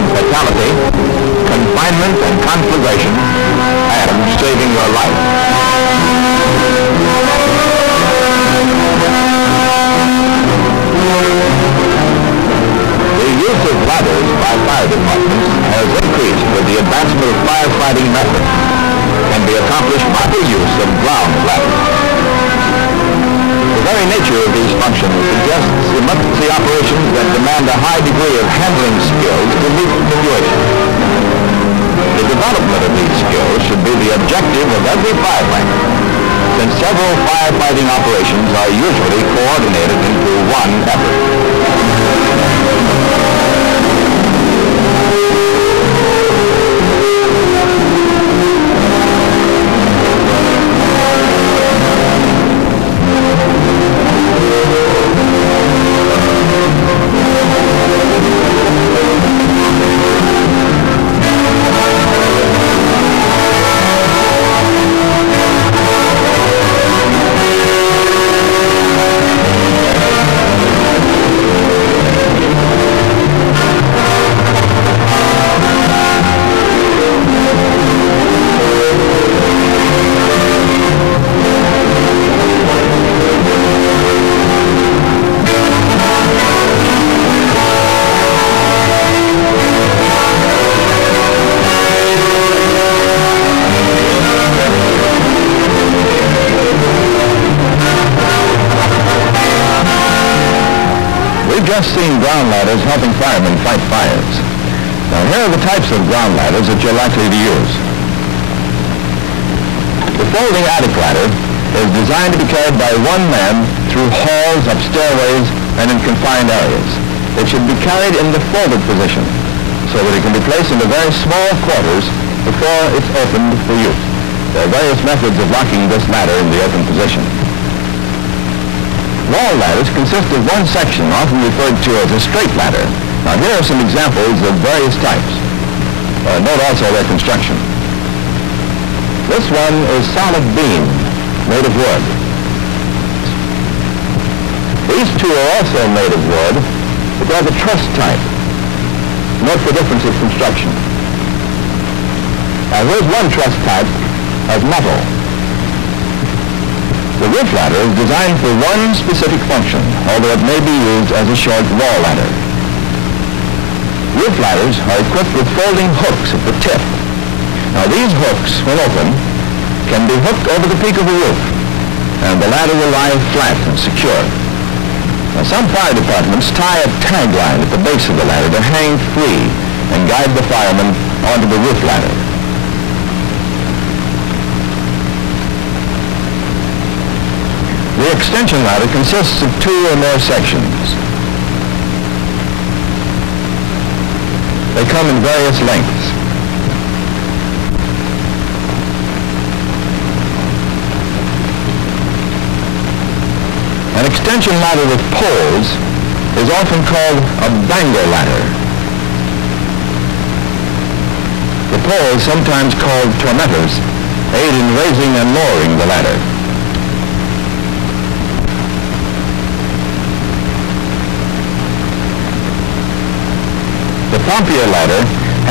and fatality, confinement and conflagration, and saving your life. The use of ladders by fire departments has increased with the advancement of firefighting methods, can be accomplished by the use of ground ladders. The very nature of these functions suggests emergency operations that demand a high degree of handling skills to meet situation. The development of these skills should be the objective of every firefighter, since several firefighting operations are usually coordinated into one effort. Just seen ground ladders helping firemen fight fires. Now here are the types of ground ladders that you're likely to use. The folding attic ladder is designed to be carried by one man through halls, up stairways, and in confined areas. It should be carried in the folded position so that it can be placed into very small quarters before it's opened for use. There are various methods of locking this ladder in the open position. Wall ladders consist of one section, often referred to as a straight ladder. Now here are some examples of various types. Note also their construction. This one is solid beam, made of wood. These two are also made of wood, but they're the truss type. Note the difference of construction. Now here's one truss type of metal. The roof ladder is designed for one specific function, although it may be used as a short wall ladder. Roof ladders are equipped with folding hooks at the tip. Now these hooks, when open, can be hooked over the peak of the roof, and the ladder will lie flat and secure. Now some fire departments tie a tag line at the base of the ladder to hang free and guide the fireman onto the roof ladder. The extension ladder consists of two or more sections. They come in various lengths. An extension ladder with poles is often called a banger ladder. The poles, sometimes called tormentors, aid in raising and lowering the ladder. The pompier ladder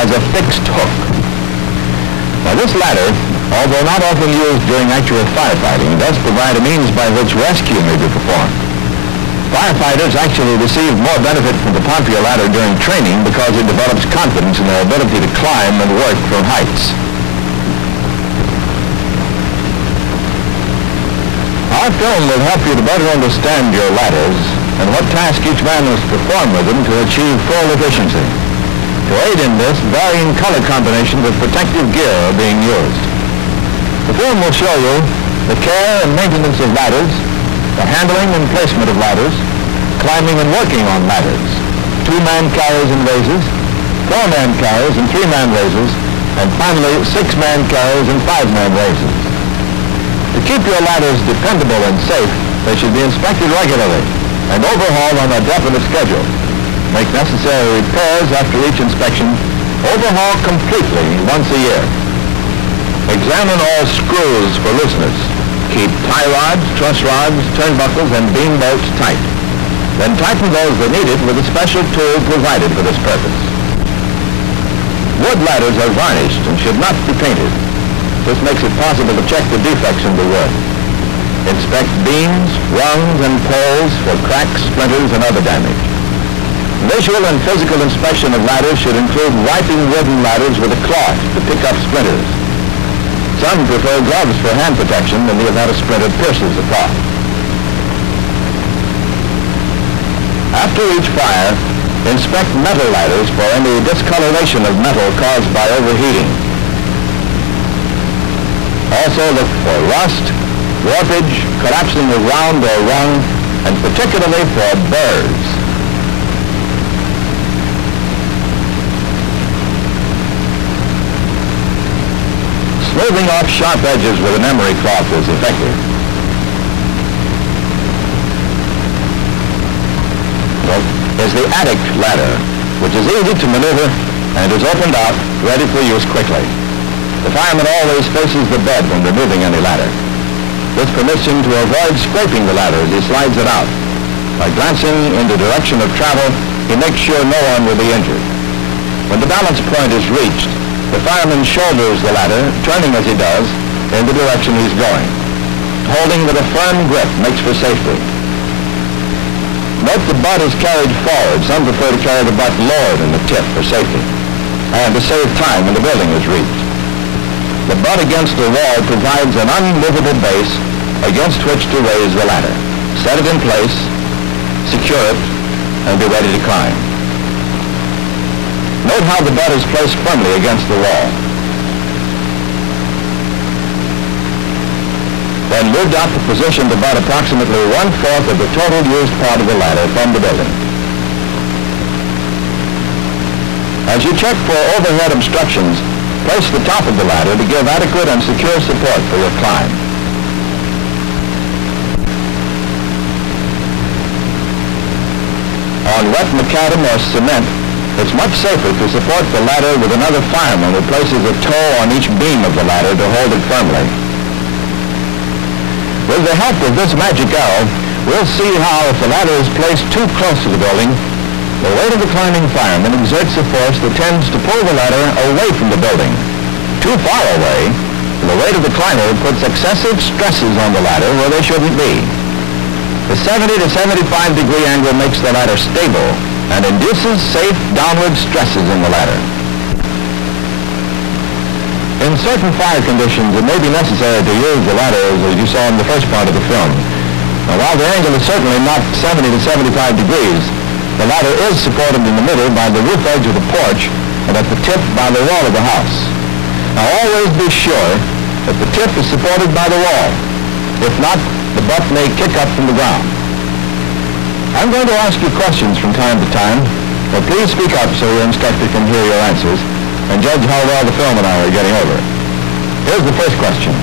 has a fixed hook. Now this ladder, although not often used during actual firefighting, does provide a means by which rescue may be performed. Firefighters actually receive more benefit from the pompier ladder during training because it develops confidence in their ability to climb and work from heights. Our film will help you to better understand your ladders and what task each man must perform with them to achieve full efficiency. To aid in this, varying color combinations of protective gear are being used. The film will show you the care and maintenance of ladders, the handling and placement of ladders, climbing and working on ladders, 2-man carriers and raises, 4-man carriers and 3-man raises, and finally 6-man carriers and 5-man raises. To keep your ladders dependable and safe, they should be inspected regularly and overhauled on a definite schedule. Make necessary repairs after each inspection. Overhaul completely once a year. Examine all screws for looseness. Keep tie rods, truss rods, turnbuckles, and beam bolts tight. Then tighten those that need it with a special tool provided for this purpose. Wood ladders are varnished and should not be painted. This makes it possible to check the defects in the wood. Inspect beams, rungs, and poles for cracks, splinters, and other damage. Visual and physical inspection of ladders should include wiping wooden ladders with a cloth to pick up splinters. Some prefer gloves for hand protection in the event a splinter pierces the cloth. After each fire, inspect metal ladders for any discoloration of metal caused by overheating. Also look for rust, warpage, collapsing of round or rung, and particularly for burrs. Smoothing off sharp edges with an emery cloth is effective. Is the attic ladder, which is easy to maneuver and is opened out, ready for use quickly. The fireman always faces the bed when removing any ladder. This permits him to avoid scraping the ladder as he slides it out. By glancing in the direction of travel, he makes sure no one will be injured. When the balance point is reached, the fireman shoulders the ladder, turning as he does, in the direction he's going. Holding with a firm grip makes for safety. Note the butt is carried forward. Some prefer to carry the butt lower than the tip for safety and to save time when the building is reached. The butt against the wall provides an unmovable base against which to raise the ladder. Set it in place, secure it, and be ready to climb. Note how the butt is placed firmly against the wall. Then moved out to position the butt approximately 1/4 of the total used part of the ladder from the building. As you check for overhead obstructions, place the top of the ladder to give adequate and secure support for your climb. On wet macadam or cement, it's much safer to support the ladder with another fireman who places a toe on each beam of the ladder to hold it firmly. With the help of this magic arrow, we'll see how if the ladder is placed too close to the building, the weight of the climbing fireman exerts a force that tends to pull the ladder away from the building. Too far away, the weight of the climber puts excessive stresses on the ladder where they shouldn't be. The 70 to 75 degree angle makes the ladder stable and induces safe downward stresses in the ladder. In certain fire conditions, it may be necessary to use the ladders as you saw in the first part of the film. Now, while the angle is certainly not 70 to 75 degrees, the ladder is supported in the middle by the roof edge of the porch and at the tip by the wall of the house. Now, always be sure that the tip is supported by the wall. If not, the butt may kick up from the ground. I'm going to ask you questions from time to time, but please speak up so your instructor can hear your answers and judge how well the film and I are getting over it. Here's the first question.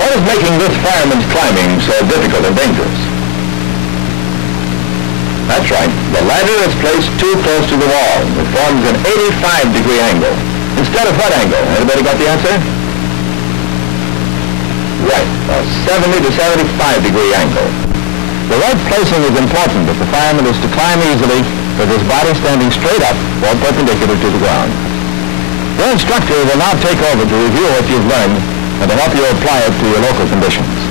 What is making this fireman's climbing so difficult and dangerous? That's right. The ladder is placed too close to the wall. It forms an 85-degree angle. Instead of what angle? Anybody got the answer? Right. A 70 to 75-degree angle. The right placing is important if the fireman is to climb easily with his body standing straight up or perpendicular to the ground. The instructor will now take over to review what you've learned and to help you apply it to your local conditions.